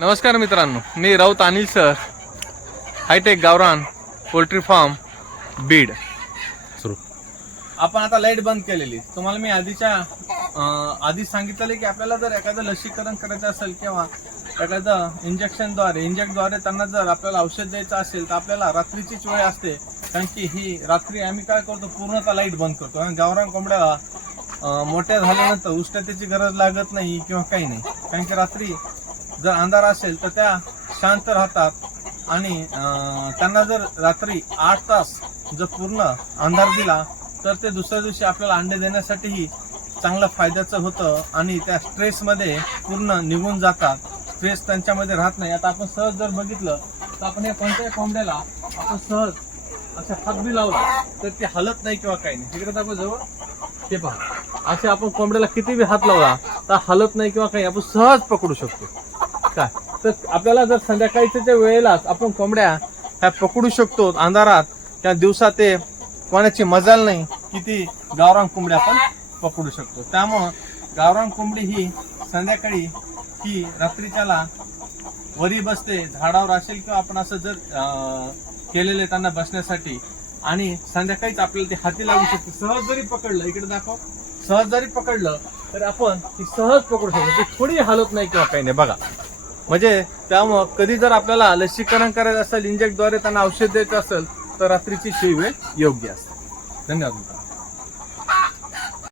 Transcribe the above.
नमस्कार मित्रांनो, मी Raut Anil sir, hi tech गावरान पोल्ट्री फार्म बीड. सुरू. आपण आता लाईट बंद केलेली. तुम्हाला मी आधी सांगितलेले की आपल्याला जर एखादं लसीकरण करायचं असेल किंवा एखादं इंजेक्टद्वारे त्यांना जर आपल्याला औषध द्यायचं असेल तर आपल्याला रात्रीचीच वेळ असते. कारण की ही रात्री आम्ही काय करतो, पूर्णतः लाईट बंद करतो. आणि गावरान कोंबड्याला मोठ्या झाल्यानंतर उष्णतेची गरज लागत नाही किंवा काही नाही. कारण की रात्री जर अंधार असेल तर त्या शांत राहतात आणि त्यांना जर रात्री 8 तास जर पूर्ण अंधार दिला तर ते दुसऱ्या दिवशी आपल्याला अंडे देण्यासाठीही चांगलं फायद्याचं होतं आणि त्या स्ट्रेसमध्ये पूर्ण निघून जातात. स्ट्रेस त्यांच्यामध्ये राहत नाही. आता आपण सहज जर बघितलं तर आपण या कोणत्याही कोंबड्याला आपण सहज असा हात बी लावला तर ते हलत नाही किंवा काही नाही. तिकडे दाखव जवळ, ते पहा. असे आपण कोंबड्याला किती बी हात लावला तर हलत नाही किंवा काही, आपण सहज पकडू शकतो. काय तर आपल्याला जर संध्याकाळच्या वेळेलाच आपण कोंबड्या ह्या पकडू शकतो अंधारात, त्या दिवसात ते कोणाची मजाल नाही किती गावरान कोंबड्या आपण पकडू शकतो. त्यामुळं गावरान कोंबडी ही संध्याकाळी ही रात्रीच्याला वरी बसते, झाडावर असेल किंवा आपण असं जर केलेले त्यांना बसण्यासाठी, आणि संध्याकाळीच आपल्याला ते हाती लागू शकते. सहज जरी पकडलं, इकडे दाखव, सहज जरी पकडलं तर आपण ती सहज पकडू शकतो. ती थोडी हालत नाही किंवा काही नाही बघा. म्हणजे त्यामुळं कधी जर आपल्याला लसीकरण करायचं असेल, इंजेक्टद्वारे त्यांना औषध द्यायचं असेल तर रात्रीची ही वेळ योग्य असते. धन्यवाद.